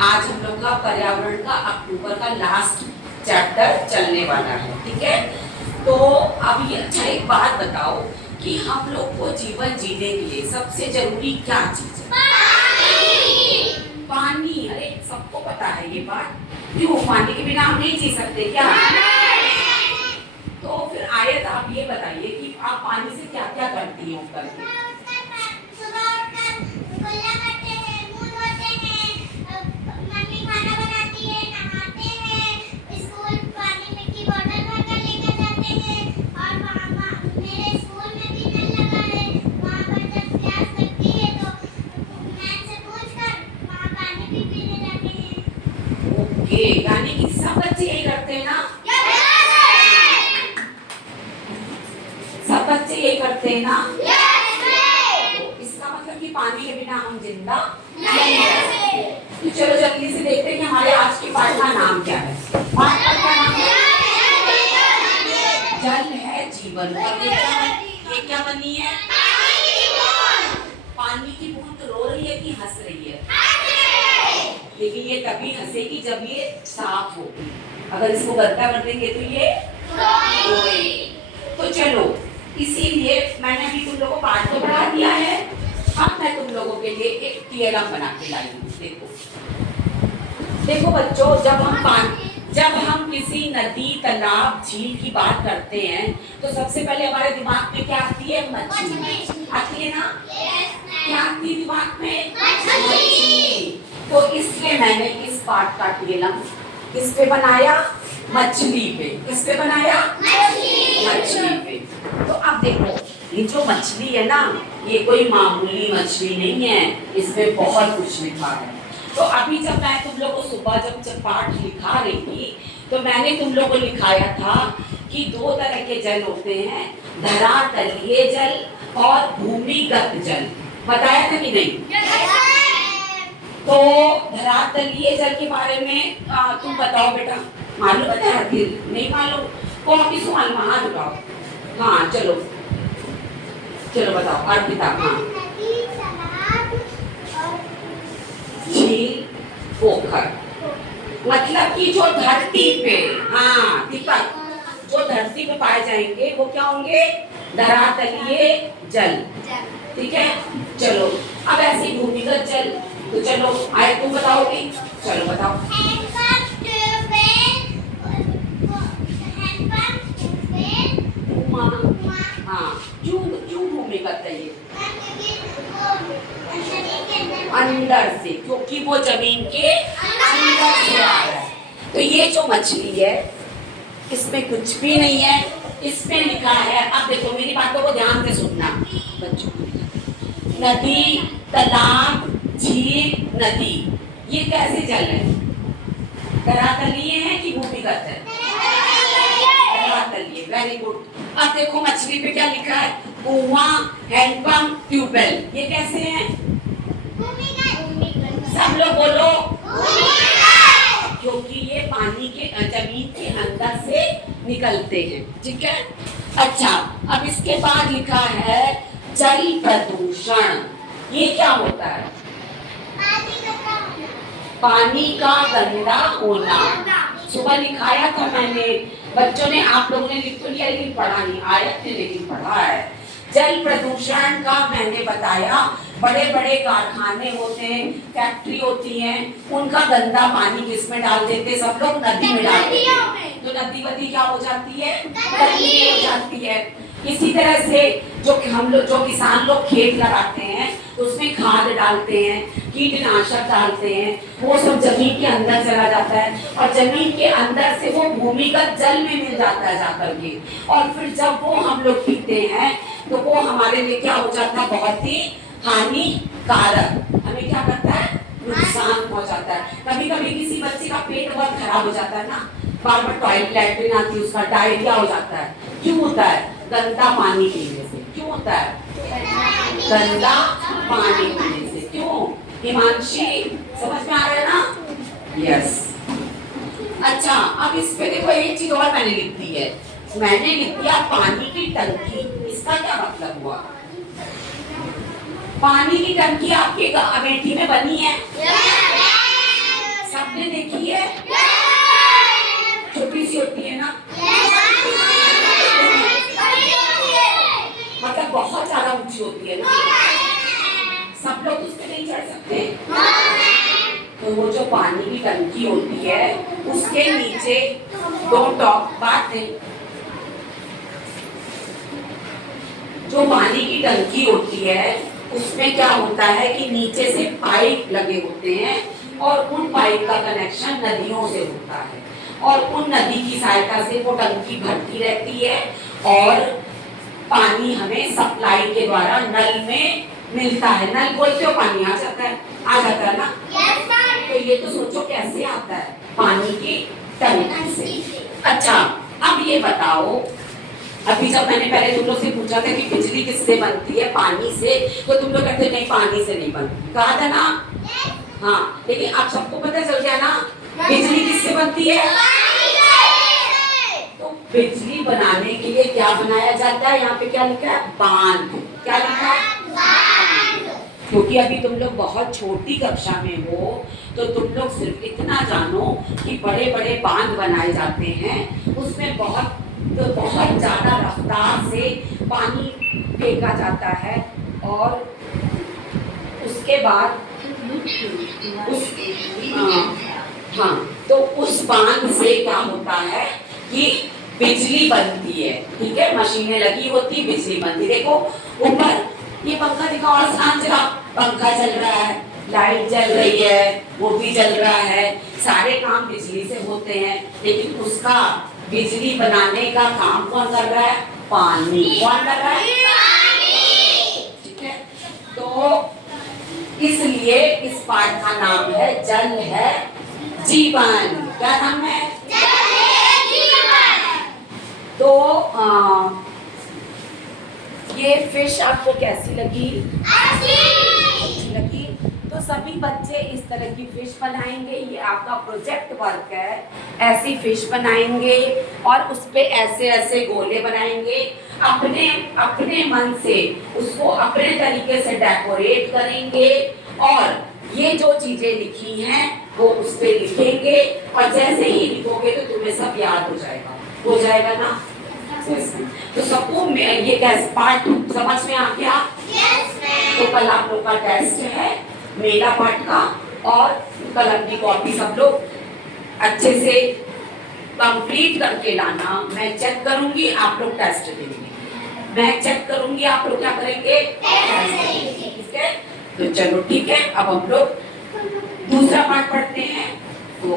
आज हम लोग का पर्यावरण का अक्टूबर का लास्ट चैप्टर चलने वाला है, ठीक है। तो अब ये अच्छा एक बात बताओ कि हम लोग को जीवन जीने के लिए सबसे जरूरी क्या चीज है? पानी। अरे सबको पता है ये बात। क्यों? पानी के बिना हम नहीं जी सकते क्या? तो फिर आयत आप ये बताइए कि आप पानी से क्या क्या करती हो करके? यानी कि सब बच्चे यही करते हैं ना? सब बच्चे यही करते हैं ना? तो इसका मतलब कि पानी के बिना हम जिंदा नहीं रह सकते। तो चलो जल्दी से देखते हैं कि हमारे आज के पाठ का नाम क्या है। पाठ का क्या नाम है? जल है जीवन। और ये क्या बनी है? पानी की बूंद रो रही है कि हंस रही है? लेकिन ये तभी हंसेगी जब ये साफ होगी। अगर इसको गंदा कर देंगे तो ये रोएगी। तो चलो, इसीलिए मैंने अभी तुम लोगों को पाठ तो पढ़ा दिया है। अब मैं तुम लोगों के लिए एक थियरम बना के लाई हूँ। देखो बच्चों, जब हम किसी नदी, तालाब, झील की बात करते हैं तो सबसे पहले हमारे दिमाग में क्या आती है? मछली आती है ना? क्या आती है दिमाग में? मछली। तो इसलिए मैंने इस पाठ का थियरम किस पे बनाया? मछली पे। किस पे बनाया? मछली पे। तो अब देखो, ये जो मछली है ना, ये कोई मामूली मछली नहीं है, इसमें बहुत कुछ लिखा है। तो अभी जब मैं तुम लोग को सुबह जब पाठ लिखा रही थी तो मैंने तुम लोग को लिखाया था कि दो तरह के जल होते हैं, धरातलीय जल और भूमिगत जल। बताया था कि नहीं? तो धरातलीय जल के बारे में तुम बताओ बेटा। मालूम है? नहीं मालूम? कौन किसको मालूम? हाथ उठाओ। हाँ चलो चलो बताओ। अर्पिता। हाँ, झील, पोखर। मतलब कि जो धरती पे, हाँ दीपक, जो धरती पे पाए जाएंगे वो क्या होंगे? धरातलीय जल, ठीक है। चलो अब ऐसे भूमिगत जल, तो चलो आए तुम बताओगी। चलो बताओ। हाँ, क्यों भूमिगत है ये? अंदर से, क्योंकि वो जमीन के अंदर से आ रहा है। तो ये जो मछली है इसमें कुछ भी नहीं है। इसमें लिखा है, अब देखो मेरी बातों को ध्यान से सुनना बच्चों। नदी, तालाब, झील, नदी, ये कैसे जल है? धरातलीय है कि भूमिगत है? धरातलीय। Very good. अब देखो मछली पे क्या लिखा है? कुआं, हैंडपंप, ट्यूबवेल। ये कैसे हैं? सब लोग बोलो। क्योंकि ये पानी के, जमीन के अंदर से निकलते हैं, ठीक है। अच्छा, अब इसके बाद लिखा है जल प्रदूषण। ये क्या होता है? पानी का गंदा होना। सुबह लिखाया था मैंने, बच्चों ने, आप लोगों ने लिख तो लिया लेकिन पढ़ा नहीं, आयत ने लेकिन पढ़ा है। जल प्रदूषण का मैंने बताया, बड़े बड़े कारखाने होते हैं, फैक्ट्री होती हैं, उनका गंदा पानी किसमें डाल देते? सब लोग नदी में डाल देते हैं। तो नदी वदी क्या हो जाती है? गंदी हो जाती है। इसी तरह से जो हम लोग, जो किसान लोग खेत लगाते हैं उसमें खाद डालते हैं, कीटनाशक डालते हैं, वो सब जमीन के अंदर चला जाता है और जमीन के अंदर से वो भूमिगत जल में मिल जाता है जाकर के। और फिर जब वो हम लोग पीते हैं तो वो हमारे लिए क्या हो जाता है? बहुत ही हानिकारक। हमें क्या करता है? नुकसान पहुंचाता है। कभी कभी किसी बच्चे का पेट बहुत खराब हो जाता है ना, बार बार टॉयलेट लैट्रिन आती है, उसका डायरिया हो जाता है। क्यों होता है? गंदा पानी पीने से। क्यों होता है? गंदा पानी पीने से। क्यों हिमांशी? समझ में आ रहा है ना? यस। अच्छा, अब इस पे देखो एक चीज और मैंने लिख दी है। मैंने लिख दिया पानी की टंकी। इसका क्या मतलब हुआ? पानी की टंकी आपके अमेठी में बनी है? वो जो पानी की टंकी होती है उसके नीचे दो टॉप बातें, जो पानी की टंकी होती है उसमें क्या होता है कि नीचे से पाइप लगे होते हैं और उन पाइप का कनेक्शन नदियों से होता है और उन नदी की सहायता से वो टंकी भरती रहती है और पानी हमें सप्लाई के द्वारा नल में मिलता है। नल बोलते हो पानी आ जाता है ना? तो ये तो सोचो कैसे आता है, पानी की टंकी से। अच्छा, अब ये बताओ, अभी जब मैंने पहले तुम लोग से पूछा था कि बिजली किससे बनती है, पानी से, तो तुम लोग कहते नहीं पानी से नहीं बनती, कहा था ना? हाँ, लेकिन अब सबको पता चल गया ना बिजली किससे बनती है? तो बिजली बनाने के लिए क्या बनाया जाता है? यहाँ पे क्या लिखा है? बांध। क्या लिखा है? क्योंकि अभी तुम लोग बहुत छोटी कक्षा में हो तो तुम लोग सिर्फ इतना जानो कि बड़े बड़े बांध बनाए जाते हैं, उसमें बहुत ज्यादा रफ्तार से पानी फेंका जाता है और उसके बाद हाँ, तो उस बांध से क्या होता है कि बिजली बनती है। ठीक है, मशीनें लगी होती, बिजली बनती। देखो ऊपर ये पंखा दिखाओ और सांझा पंखा चल रहा है, लाइट जल रही है, वो भी चल रहा है, सारे काम बिजली से होते हैं, लेकिन उसका बिजली बनाने का काम कौन कर रहा है? पानी। कौन कर रहा है? ठीक है, तो इसलिए इस पाठ का नाम है जल है जीवन। क्या नाम है? जल है जीवन। तो ये फिश आपको कैसी लगी? अच्छी लगी। तो सभी बच्चे इस तरह की फिश बनाएंगे, ये आपका प्रोजेक्ट वर्क है। ऐसी फिश बनाएंगे और उस पे ऐसे ऐसे गोले बनाएंगे, अपने मन से उसको अपने तरीके से डेकोरेट करेंगे और ये जो चीजें लिखी हैं वो उस पे लिखेंगे और जैसे ही लिखोगे तो तुम्हें सब याद हो जाएगा ना? तो सबको ये कैसे पाठ समझ में आ गया? तो कल आप लोग का टेस्ट है मेला पाठ का और कल अपनी कॉपी सब लोग अच्छे से कंप्लीट करके लाना। मैं चेक करूंगी, आप लोग टेस्ट देंगे। मैं चेक करूंगी, आप लोग क्या करेंगे? ठीक है, तो चलो ठीक है, अब हम लोग दूसरा पाठ पढ़ते हैं। तो